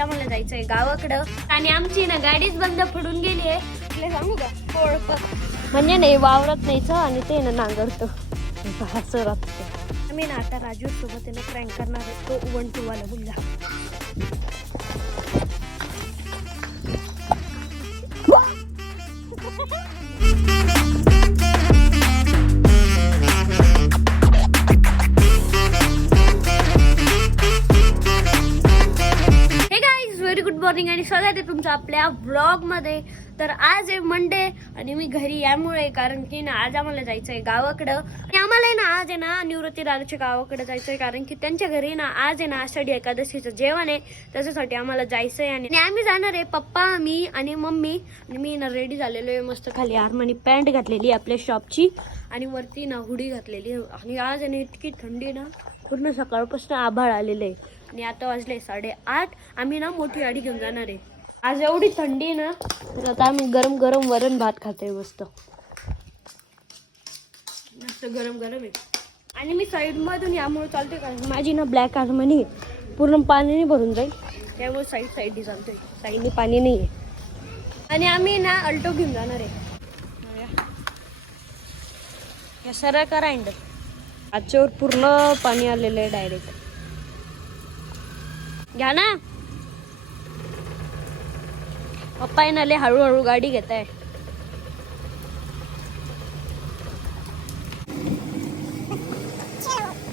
आम्हाला जायचंय गावाकडं. आणि आमची ना गाडीच बंद पडून गेली आहे. तुला सांगू का? कोळपत. म्हणजे नाही वावरत नाहीच आणि ते ना नांगरतो. आम्ही ना आता राजू सोबत प्रँक करणार आहे. तो वन टू वाला मुलगा. स्वागत आहे तुमचं आपल्या ब्लॉगमध्ये तर आज आहे मंडे आणि मी घरी यामुळे कारण की ना आज आम्हाला जायचं आहे गावाकडं. आणि आम्हाला आहे ना आज आहे ना निवृत्ती दादाच्या गावाकडे जायचं आहे कारण की त्यांच्या घरी ना आज आहे ना आषाढी एकादशीचं जेवण आहे. त्याच्यासाठी आम्हाला जायचं आहे आणि आम्ही जाणार आहे पप्पा मी आणि मम्मी. आणि मी ना रेडी झालेलो आहे मस्त खाली आरमानी पॅन्ट घातलेली आहे आपल्या शॉपची आणि वरती ना हुडी घातलेली आहे. आणि आज आहे इतकी थंडी ना पूर्ण सकाळपासून आभाळ आलेलं आहे. आणि आता वाजले साडेआठ. आम्ही ना मोठी गाडी घेऊन जाणार आहे. आज एवढी थंडी आहे ना तर आता आम्ही गरम गरम वरण भात खातोय मस्त. मस्त गरम गरम आहे. आणि मी साईडमधून यामुळे चालते कारण माझी ना ब्लॅक आर्मनी पूर्ण पाण्याने भरून जाईल. त्यामुळे साईड साईडने चालतोय. साईडने पाणी नाही आहे आणि आम्ही ना अल्टो घेऊन जाणार आहे. या सरळ करा अँड आजच्यावर पूर्ण पाणी आलेलं आहे डायरेक्ट घ्या ना. पप्पा आहे ना लय हळूहळू गाडी घेत आहे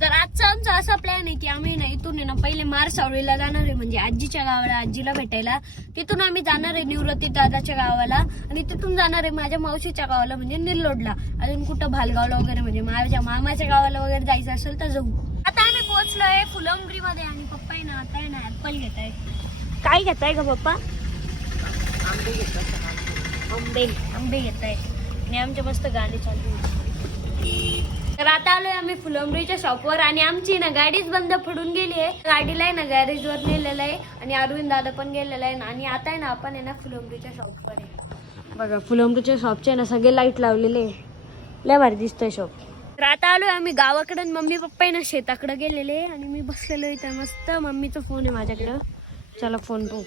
तर आजचा आमचा असा प्लॅन आहे की आम्ही ना इथून ना पहिले मारसावळीला जाणार आहे म्हणजे आजीच्या गावाला आजीला भेटायला. तिथून आम्ही जाणार आहे निवृत्ती दादाच्या गावाला आणि तिथून जाणार आहे माझ्या मावशीच्या गावाला म्हणजे निल्लोडला. अजून कुठं भालगावला वगैरे म्हणजे माझ्या मामाच्या गावाला वगैरे जायचं असेल तर जाऊ. आता आम्ही पोहोचलोय फुलंब्री मध्ये आणि पप्पा आहे ना आता आहे ना ऍपल घेत आहे काय घेताय का पप्पा? आंबे आंबे घेत आहे आणि आमचे मस्त गाणे चालू आहे. तर आता आलोय आम्ही फुलंब्रीच्या शॉपवर आणि आमची ना गाडीच बंद पडून गेली आहे. गाडीला आहे ना गॅरेजवर नेलेलं आहे. आणि अरविंद दादा पण गेलेला आहे आणि आता आहे ना आपण आहे ना फुलंब्रीच्या शॉपवर आहे. बघा फुलंब्रीच्या शॉपचे आहे ना सगळे लाइट लावलेले आहे. लय भारी दिसतोय शॉप तर आता आलोय आम्ही गावाकडे मम्मी पप्पा आहे ना शेताकडे गेलेले आहे. आणि मी बसलेलो इथं. मस्त मम्मीचा फोन आहे माझ्याकडं. चला फोन पाहू.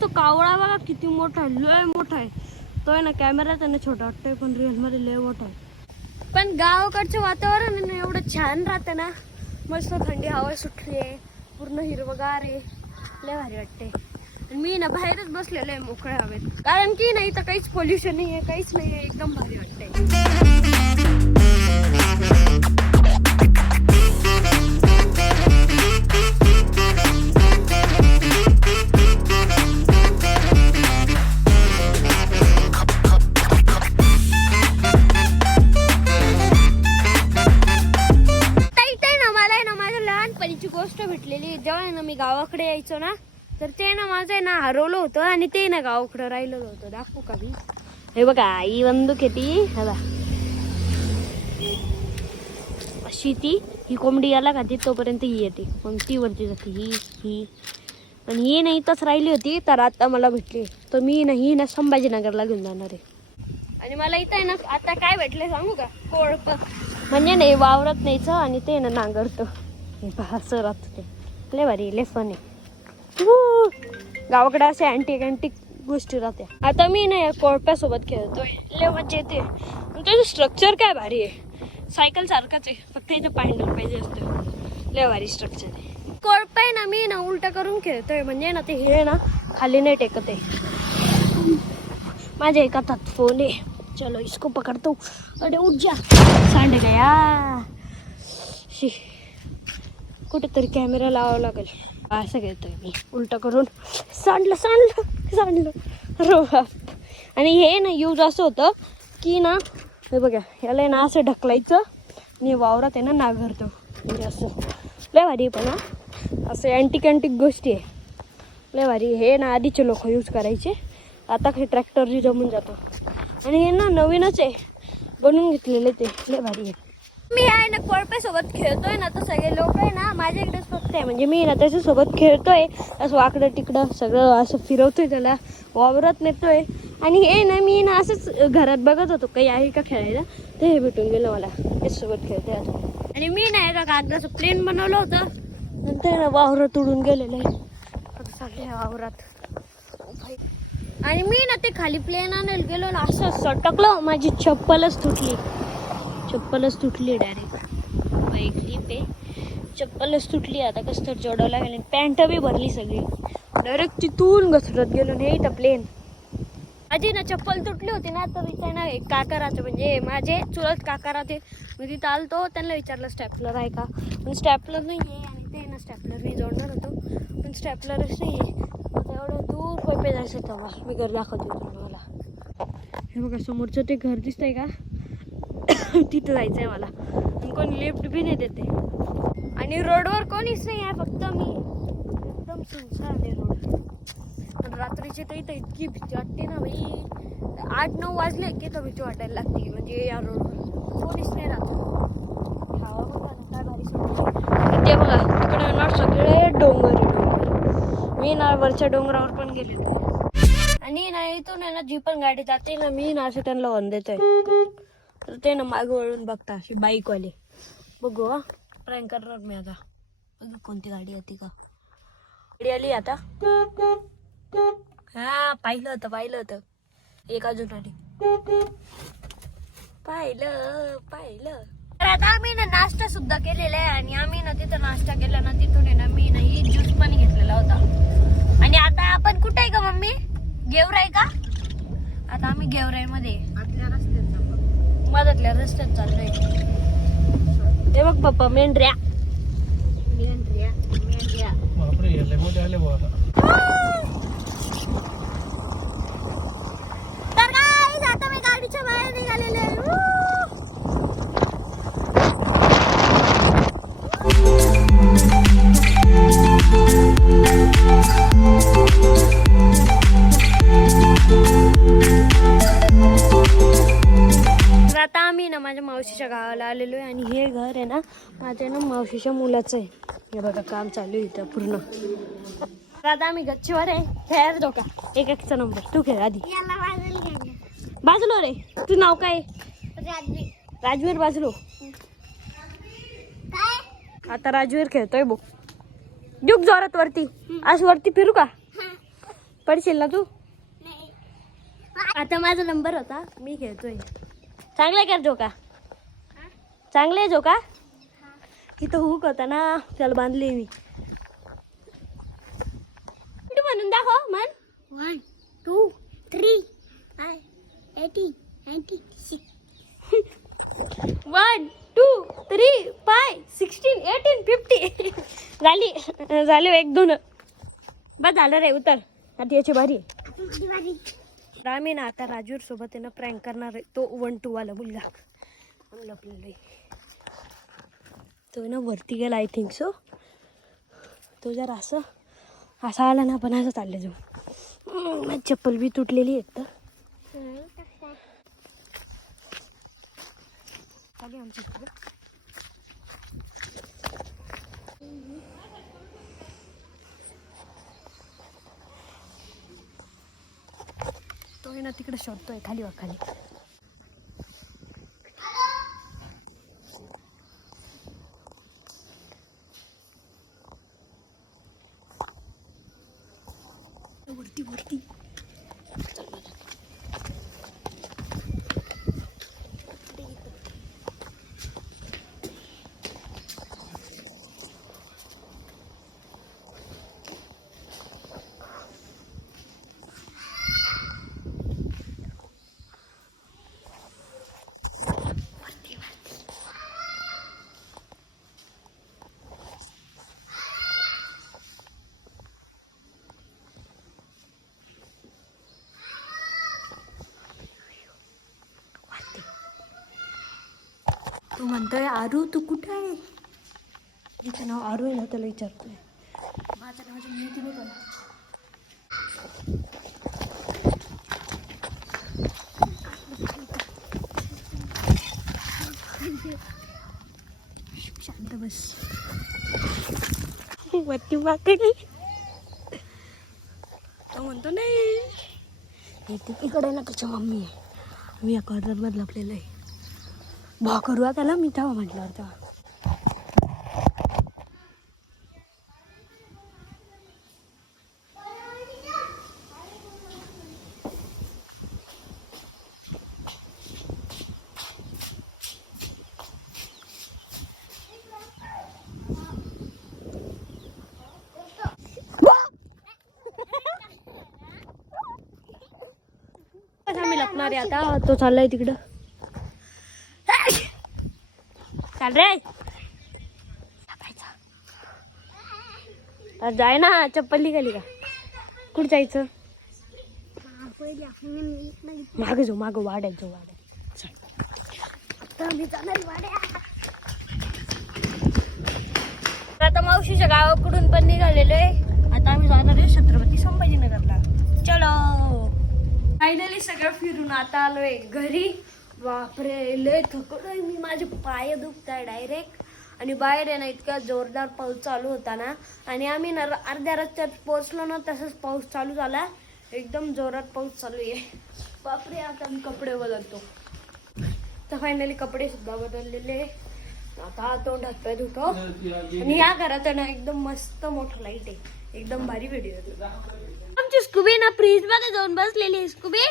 तो कावळा बघा किती मोठा आहे लय मोठा आहे तो आहे ना कॅमेऱ्यात आहे ना छोटा वाटतोय पण रिअलमध्ये लय मोठा आहे पण गावाकडचं वातावरण आहे ना एवढं छान राहतं ना. मस्त थंडी हवा सुटली आहे पूर्ण हिरवगार आहे. लय भारी वाटते आणि मी ना बाहेरच बसलेलो आहे मोकळ्या हवेत. कारण की नाही तर काहीच पोल्युशन नाही आहे काहीच नाही आहे एकदम भारी वाटते यायचो ना तर ते ना माझं आहे ना हरवलं होतं आणि ते ना गावाकडे राहिलेलं होतं. दाखवू का मी? हे बघा ही बंदूक आहे ती. अशी ती. ही कोंबडी याला खाते तोपर्यंत ही येते. मग ती वरती जाते? ही ही. आणि ही नाही इथंच राहिली होती तर आता मला भेटली. तर मी ना ही ना संभाजीनगरला घेऊन जाणार आहे. आणि मला इथं आहे ना आता काय भेटले सांगू का? कोळपत म्हणजे नाही वावरत नाहीच आणि ते ना नांगरतो. हे पहा असं राहतं ते. लय भारी लय फन आहे गावाकडे असे अँटिक अँटिक गोष्टी राहते आता मी ना या कोळप्यासोबत खेळतोय. लय मजा येते. आणि त्याचं स्ट्रक्चर काय भारी आहे. सायकल सारखंच आहे. फक्त इथं पाहिलं पाहिजे असतं. लय भारी स्ट्रक्चर आहे. कोळप आहे ना मी ना उलट करून खेळतोय. म्हणजे ना ते हे ना खाली नाही टेकत आहे. माझ्या एका हातात फोन आहे. चलो इसको पकडतो. अरे उठ जा. सांड गया शी. कुठेतरी कॅमेरा लावावा लागेल. असं घेतोय मी उलटं करून. सांडलं सांडलं सांडलं. रो आणि हे ना यूज असं होतं की ना हे बघा याला आहे ना असं ढकलायचं आणि वावरात आहे ना नांगरतो. म्हणजे असं. लय भारी पण हा. असं अँटिक अँटिक गोष्टी आहे. लय भारी हे ना आधीचे लोक यूज करायचे. आता काही ट्रॅक्टर जमून जातो. आणि हे ना नवीनच आहे. बनवून घेतलेले ते. लय भारी आहे. मी आहे ना कोळप्यासोबत खेळतोय ना तर सगळे लोक आहे ना माझ्या इकडेच फक्त आहे. म्हणजे मी ना त्याच्यासोबत खेळतोय असं वाकडं तिकडं सगळं असं फिरवतोय त्याला वावरत नेतोय. आणि हे ना मी ना असंच घरात बघत होतो काही आहे का खेळायला? ते हे भेटून गेलं मला त्याच्यासोबत खेळते आता. आणि मी ना एका कागदाचं प्लेन बनवलं होतं. नंतर ना वावरात उडून गेलेलं आहे. सगळ्या वावरात. आणि मी ना ते खाली प्लेन आणायला गेलो ना असं सटकलं माझी चप्पलच तुटली. चप्पलच तुटली डायरेक्ट एक क्लिप आहे. चप्पलच तुटली आता कसं तर जोडवला गेली पॅन्ट बी भरली सगळी. डायरेक्ट तिथून घसरत गेलो नाही इथं प्लेन माझी ना चप्पल तुटली होती ना तर विचार ना एक काकाराचं म्हणजे माझे चुलत काका राहते. मी तिथं आलतो त्यांना विचारलं स्टॅपलर आहे का? पण स्टॅपलर नाही आहे आणि ते ना स्टॅपलर मी जोडणार होतो. पण स्टॅपलरच नाही आहे एवढं दूर पैपे जायचं तेव्हा. मी घर दाखवते तुम्हाला. हे बघा समोरचं ते घर दिसतंय का? तिथं जायचं आहे मला. आणि कोणी लिफ्ट बी नाही देते आणि रोडवर कोणीच नाही आहे फक्त मी. एकदम सुनसान आहे रोड पण रात्रीची तर इथं इतकी भीती वाटते ना भाई आठ नऊ वाजले की तर भीती वाटायला लागते म्हणजे या रोडवर कोणीच नाही राहत. हवा बघा काय भारी सुटते ते बघा तिकडे ना सगळे डोंगर आहे डोंगर. मी ना वरच्या डोंगरावर पण गेले आणि ना इथून आहे ना जी पण गाडी जाते ना मी ना असं त्यांना वन देतोय तर ते ना मागं वळून बघता अशी बाईकवाले. बघू हा. प्रँक करणार मी आता. बघू कोणती गाडी होती का. गाडी आली आता. हा पाहिलं होतं पाहिलं होतं. एक अजून आली. पाहिलं पाहिलं. तर आता आम्ही ना नाश्ता सुद्धा केलेला आहे आणि आम्ही ना तिथं नाश्ता केला ना तिथून आहे ना मी ना ही ज्यूस पण घेतलेला होता. आणि आता आपण कुठे आहे का मम्मी? गेवराई का? आता आम्ही गेवराई मध्ये मधातल्या रस्त्यात चाललोय. ते बघ पप्पा मेंढऱ्या. मेंढऱ्या मेंढऱ्या. बापरे मोठे आले. तर काय आता मी गाडीच्या बाहेर निघालेले मावशीच्या गावाला आलेलो आहे आणि हे घर आहे ना माझ्या ना मावशीच्या मुलाचं आहे. हे बघा काम चालू आहे इथं पूर्ण. आता आम्ही गच्चीवर आहे. खेळ धोका. एक एकचा नंबर. तू खेळ आधी. बाजलो रे. तू नाव काय राजवीर. बाजलो. आता राजवीर खेळतोय बघ. दुख जोरात वरती. आज वरती फिरू का? पडशील ना तू? आता माझा नंबर होता. मी खेळतोय. चांगला कर जोका चांगले जोका इथं हुक होता ना त्याला बांधली मी. तू म्हणून दाखव मन two, three, five, eighty, ninety, six. One two three five sixteen eighteen fifty झाली झाले एक दोन. बस झालं रे उतर. आता याची भारी आहे. दिवाळी तर आम्ही ना आता राजूर सोबत ना प्रँक करणार आहे. तो वन टू वाला मुलगा. आपल्याला तो ना वरती गेला आय थिंक सो तो जर असं असा आला ना पण असं चालले जाऊ माझी चप्पल बी तुटलेली आहे तर. आली आमची इकडं. तो ना तिकडे शोधतोय खाली वा खाली वरती वरती तो म्हणतोय आरू तू कुठं आहे? जिचं नाव आरू आहे ना त्याला विचारतोय. माझं नाव माहिती नाही त्याला शांत बस. वरती वाकडी. तो म्हणतो नाही. तिकडे ना त्याच्या मम्मी आहे. मी या कॉर्नरमधलं आपल्याला आहे. भा करूया त्याला? मी तेव्हा. म्हटलं तेव्हा मी लपणार आहे आता तो चाललाय तिकडं. चाल रे. जाय ना चप्पल निघाली का? कुठं जायचं? माग जो मागं जाऊ मागं वाड्यात जाऊ वाड्यात. तर तर आता मावशीच्या गावाकडून पण निघालेलो आहे. आता आम्ही जाणार आहे छत्रपती संभाजीनगरला. चलो. फायनली सगळं फिरून आता आलोय घरी. बापरे लय थकलोय मी. माझे पाय दुखताय डायरेक्ट आणि बाहेर आहे ना इतका जोरदार पाऊस चालू होता ना. आणि आम्ही ना अर्ध्या रस्त्यात पोहोचलो ना तसंच पाऊस चालू झाला. एकदम जोरात पाऊस चालू आहे. बापरे आता मी कपडे बदलतो. तर फायनली कपडे सुद्धा बदललेले आता तोंड हातपाय धुतो. आणि या घरात आहे ना एकदम मस्त मोठं लाइट आहे. एकदम भारी व्हिडिओ आमची स्कूबी ना फ्रीजमध्ये जाऊन बसलेली स्कुबी स्कूबी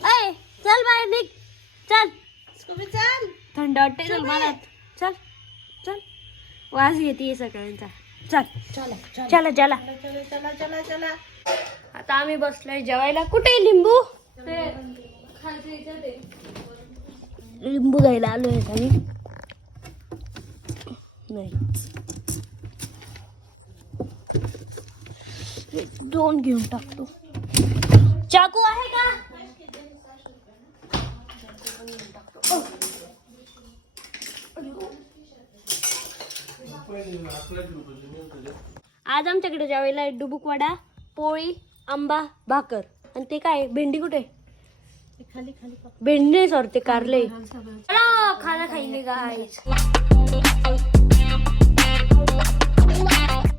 अय चल बाहेर निघ. चल। चल। थंड वाटते चल मला चल चल। वास घेते सगळ्यांचा चल। चला। चला आता आम्ही बसलोय जेवायला। कुठे आहे लिंबू? लिंबू घ्यायला आलोय आम्ही नाही. दोन घेऊन टाकतो. चाकू आहे का? आज आमच्याकडे जेवायला आहे डुबुक वडा पोळी आंबा भाकर. आणि ते काय भेंडी कुठे? भेंडी सॉरी ते कारले. खाना खाईले गाईस